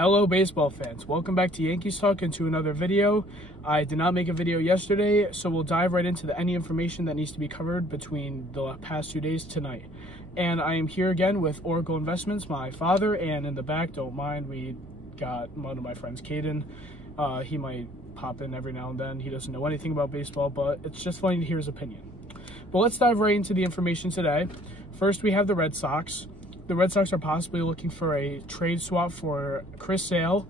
Hello baseball fans, welcome back to Yankees Talk and to another video. I did not make a video yesterday, so we'll dive right into any information that needs to be covered between the past 2 days tonight. And I am here again with Oracle Investments, my father, and in the back, don't mind, we got one of my friends, Caden. He might pop in every now and then. He doesn't know anything about baseball, but it's just funny to hear his opinion. But let's dive right into the information today. First, we have the Red Sox. The Red Sox are possibly looking for a trade swap for Chris Sale,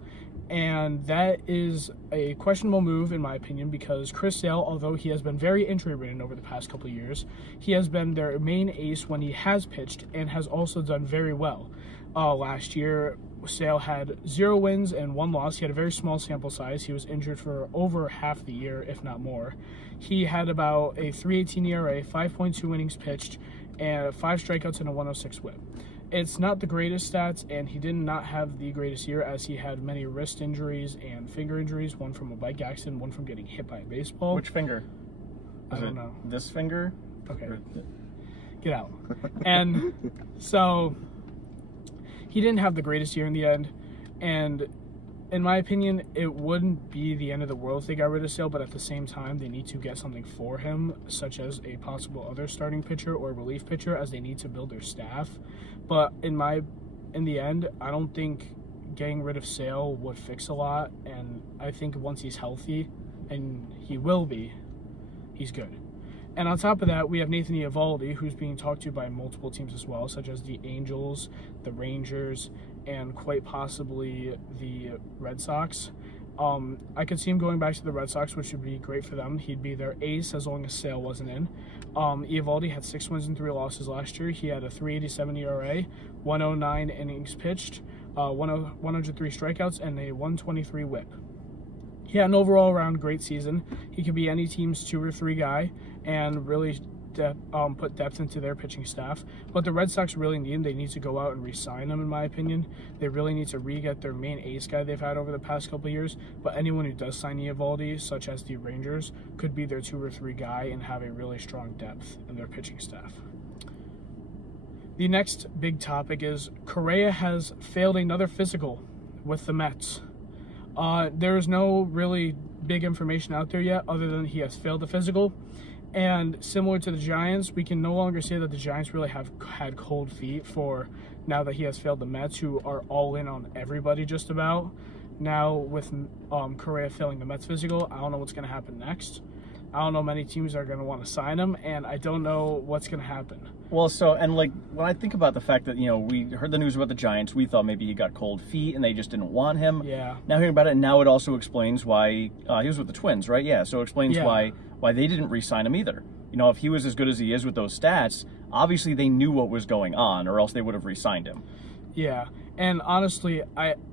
and that is a questionable move in my opinion because Chris Sale, although he has been very injury-ridden over the past couple of years, he has been their main ace when he has pitched and has also done very well. Last year, Sale had 0 wins and 1 loss. He had a very small sample size. He was injured for over half the year, if not more. He had about a 3.18 ERA, 5.2 innings pitched, and 5 strikeouts and a 106 whip. It's not the greatest stats, and he did not have the greatest year as he had many wrist injuries and finger injuries, one from a bike accident, one from getting hit by a baseball. Which finger? I don't know. This finger? Okay. Get out. And so he didn't have the greatest year in the end, and in my opinion, it wouldn't be the end of the world if they got rid of Sale, but at the same time, they need to get something for him, such as a possible other starting pitcher or relief pitcher, as they need to build their staff. But in the end, I don't think getting rid of Sale would fix a lot, and I think once he's healthy, and he will be, he's good. And on top of that, we have Nathan Eovaldi, who's being talked to by multiple teams as well, such as the Angels, the Rangers, and quite possibly the Red Sox. I could see him going back to the Red Sox, which would be great for them. He'd be their ace as long as Sale wasn't in. Eovaldi had 6 wins and 3 losses last year. He had a 3.87 ERA, 109 innings pitched, 103 strikeouts, and a 123 whip. He had an overall around great season. He could be any team's 2 or 3 guy and really put depth into their pitching staff. But the Red Sox really need him. They need to go out and re-sign him, in my opinion. They really need to re-get their main ace guy they've had over the past couple of years. But anyone who does sign Eovaldi, such as the Rangers, could be their 2 or 3 guy and have a really strong depth in their pitching staff. The next big topic is Correa has failed another physical with the Mets. There is no really big information out there yet other than he has failed the physical. And similar to the Giants, we can no longer say that the Giants really have had cold feet for now that he has failed the Mets, who are all in on everybody just about. Now with Correa failing the Mets physical, I don't know what's going to happen next. I don't know many teams are going to want to sign him, and I don't know what's going to happen. Well, so, and like, when I think about the fact that, you know, we heard the news about the Giants, we thought maybe he got cold feet and they just didn't want him. Yeah. Now hearing about it, now it also explains why he was with the Twins, right? Yeah, so it explains why they didn't re-sign him either. You know, if he was as good as he is with those stats, obviously they knew what was going on, or else they would have re-signed him. Yeah, and honestly,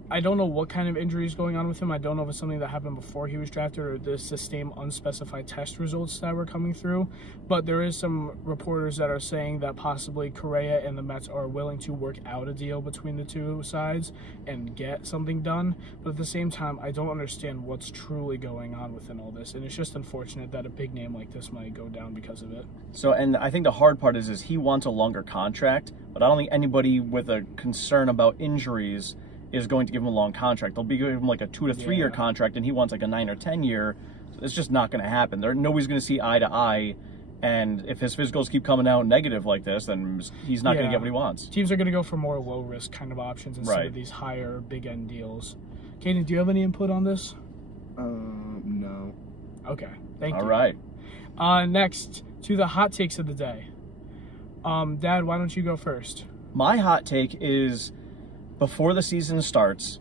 I don't know what kind of injury is going on with him. I don't know if it's something that happened before he was drafted or the same unspecified test results that were coming through. But there is some reporters that are saying that possibly Correa and the Mets are willing to work out a deal between the two sides and get something done. But at the same time, I don't understand what's truly going on within all this. And it's just unfortunate that a big name like this might go down because of it. So, and I think the hard part is he wants a longer contract, but I don't think anybody with a concern about injuries is going to give him a long contract. They'll be giving him like a 2 to 3 year contract, and he wants like a 9 or 10 year. It's just not going to happen. Nobody's going to see eye to eye, and if his physicals keep coming out negative like this, then he's not going to get what he wants. Teams are going to go for more low risk kind of options instead of these higher big end deals. Caden, do you have any input on this? No. Okay, thank you. All right. Next to the hot takes of the day. Dad, why don't you go first? My hot take is, before the season starts,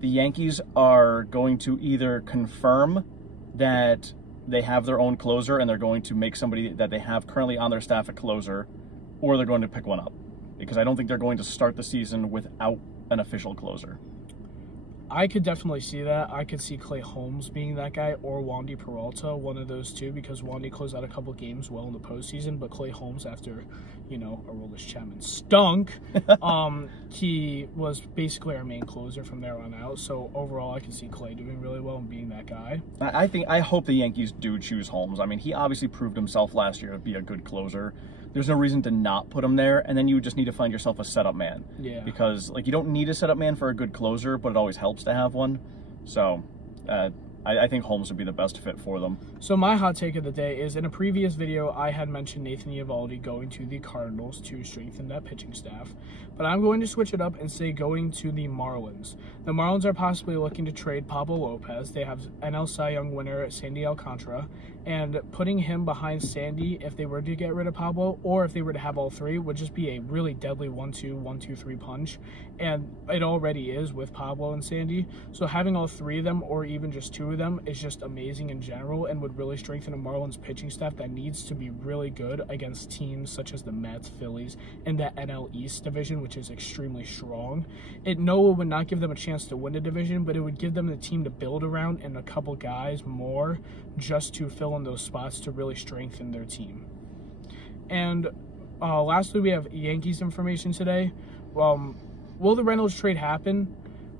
the Yankees are going to either confirm that they have their own closer and they're going to make somebody that they have currently on their staff a closer, or they're going to pick one up. Because I don't think they're going to start the season without an official closer. I could definitely see that. I could see Clay Holmes being that guy or Wandy Peralta, one of those two, because Wandy closed out a couple games well in the postseason, but Clay Holmes, after, you know, Aroldis Chapman stunk, he was basically our main closer from there on out. So overall, I could see Clay doing really well and being that guy. I hope the Yankees do choose Holmes. I mean, he obviously proved himself last year to be a good closer. there's no reason to not put him there, and then you just need to find yourself a setup man. Yeah. Because, like, you don't need a setup man for a good closer, but it always helps to have one. So, I think Holmes would be the best fit for them. So my hot take of the day is, in a previous video, I had mentioned Nathan Eovaldi going to the Cardinals to strengthen that pitching staff. But I'm going to switch it up and say going to the Marlins. The Marlins are possibly looking to trade Pablo Lopez. They have NL Cy Young winner Sandy Alcantara. And putting him behind Sandy, if they were to get rid of Pablo, or if they were to have all three, would just be a really deadly 1-2, 1-2-3 punch. And it already is with Pablo and Sandy. So having all three of them, or even just two of them, is just amazing in general and would really strengthen a Marlins pitching staff that needs to be really good against teams such as the Mets, Phillies, and that NL East division, which is extremely strong. It would not give them a chance to win the division, but it would give them the team to build around and a couple guys more just to fill in those spots to really strengthen their team. And lastly, we have Yankees information today. Will the Reynolds trade happen?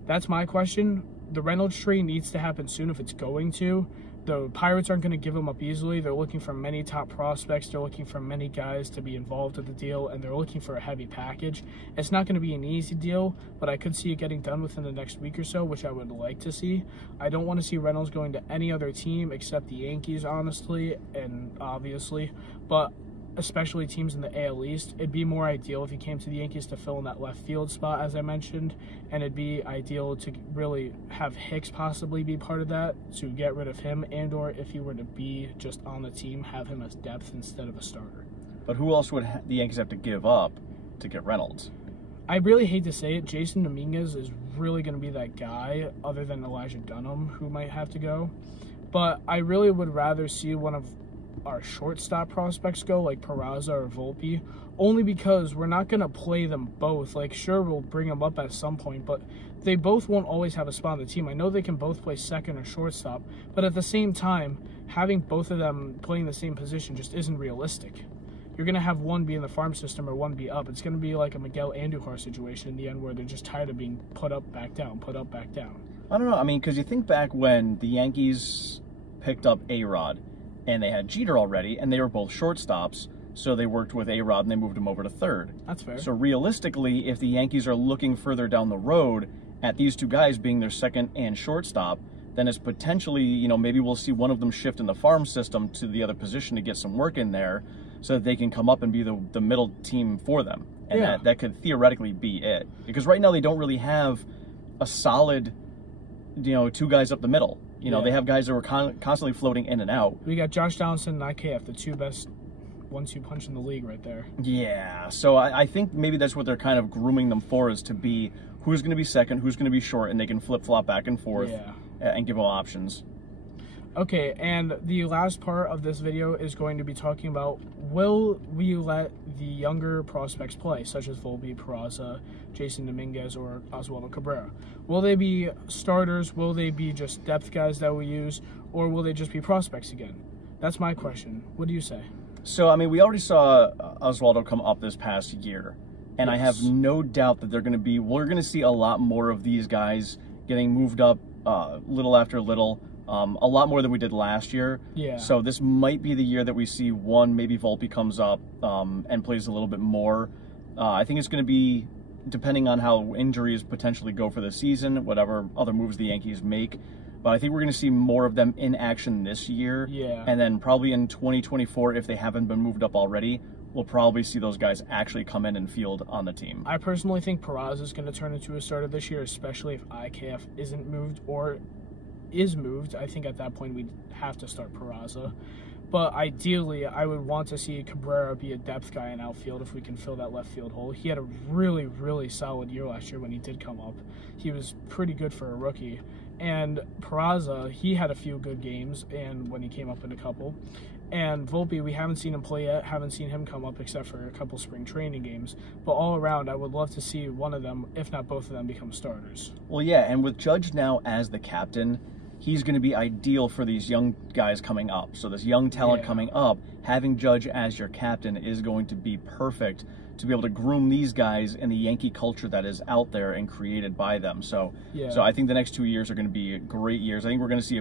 That's my question. The Reynolds trade needs to happen soon if it's going to. The Pirates aren't going to give him up easily. They're looking for many top prospects. They're looking for many guys to be involved with the deal, and they're looking for a heavy package. It's not going to be an easy deal, but I could see it getting done within the next week or so, which I would like to see. I don't want to see Reynolds going to any other team except the Yankees, honestly, and obviously, but especially teams in the AL East. It'd be more ideal if he came to the Yankees to fill in that left field spot, as I mentioned, and it'd be ideal to really have Hicks possibly be part of that, to get rid of him, and or if he were to be just on the team, have him as depth instead of a starter. But who else would the Yankees have to give up to get Reynolds? I really hate to say it, Jason Dominguez is really going to be that guy, other than Elijah Dunham, who might have to go. But I really would rather see one of our shortstop prospects go, like Peraza or Volpe, only because we're not going to play them both. Like, sure, we'll bring them up at some point, but they both won't always have a spot on the team. I know they can both play second or shortstop, but at the same time, having both of them playing the same position just isn't realistic. You're going to have one be in the farm system or one be up. It's going to be like a Miguel Andujar situation in the end, where they're just tired of being put up, back down, put up, back down. I don't know. I mean, because you think back when the Yankees picked up A-Rod, and they had Jeter already, and they were both shortstops, so they worked with A-Rod and they moved him over to third. That's fair. So realistically, if the Yankees are looking further down the road at these two guys being their second and shortstop, then it's potentially, you know, maybe we'll see one of them shift in the farm system to the other position to get some work in there so that they can come up and be the middle team for them. And yeah, that could theoretically be it. Because right now they don't really have a solid, you know, two guys up the middle. You know, they have guys that were constantly floating in and out. We got Josh Donaldson and IKF, the two best 1-2 punch in the league right there. Yeah, so I think maybe that's what they're kind of grooming them for, is to be who's going to be second, who's going to be short, and they can flip-flop back and forth and give them options. Okay, and the last part of this video is going to be talking about, will we let the younger prospects play, such as Volpe, Peraza, Jason Dominguez, or Oswaldo Cabrera? Will they be starters? Will they be just depth guys that we use? Or will they just be prospects again? That's my question. What do you say? So, I mean, we already saw Oswaldo come up this past year, and I have no doubt that we're going to see a lot more of these guys getting moved up little after little. A lot more than we did last year. Yeah. So this might be the year that we see maybe Volpe comes up and plays a little bit more. I think it's going to be depending on how injuries potentially go for the season, whatever other moves the Yankees make. But I think we're going to see more of them in action this year. Yeah. And then probably in 2024, if they haven't been moved up already, we'll probably see those guys actually come in and field on the team. I personally think Peraza is going to turn into a starter this year, especially if IKF isn't moved or is moved. I think at that point we'd have to start Peraza. But ideally, I would want to see Cabrera be a depth guy in outfield if we can fill that left field hole. He had a really, really solid year last year when he did come up. He was pretty good for a rookie. And Peraza, he had a few good games, and when he came up in a couple. And Volpe, we haven't seen him play yet, haven't seen him come up except for a couple spring training games. But all around, I would love to see one of them, if not both of them, become starters. Well, yeah, and with Judge now as the captain, he's going to be ideal for these young guys coming up. So this young talent coming up, having Judge as your captain is going to be perfect to be able to groom these guys in the Yankee culture that is out there and created by them. So, so I think the next 2 years are going to be great years. I think we're going to see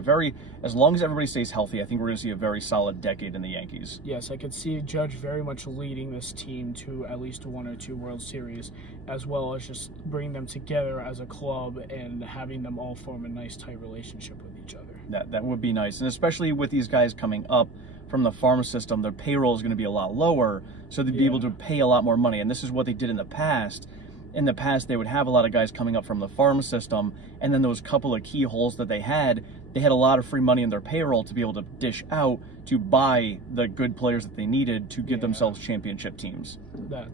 as long as everybody stays healthy, I think we're going to see a very solid decade in the Yankees. Yes, I could see Judge very much leading this team to at least 1 or 2 World Series, as well as just bringing them together as a club and having them all form a nice, tight relationship with each other. That would be nice, and especially with these guys coming up from the farm system, their payroll is going to be a lot lower, so they'd be able to pay a lot more money. And this is what they did in the past. In the past, they would have a lot of guys coming up from the farm system, and then those couple of key holes that they had a lot of free money in their payroll to be able to dish out to buy the good players that they needed to give themselves championship teams. That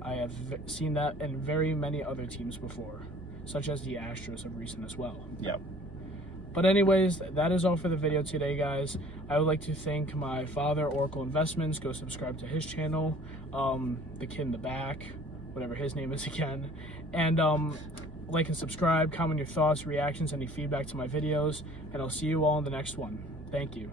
I have seen that in very many other teams before, such as the Astros of recent as well. Yep. But anyways, that is all for the video today, guys. I would like to thank my father, Oracle Investments. Go subscribe to his channel, the kid in the back, whatever his name is again. And like and subscribe, comment your thoughts, reactions, any feedback to my videos, and I'll see you all in the next one. Thank you.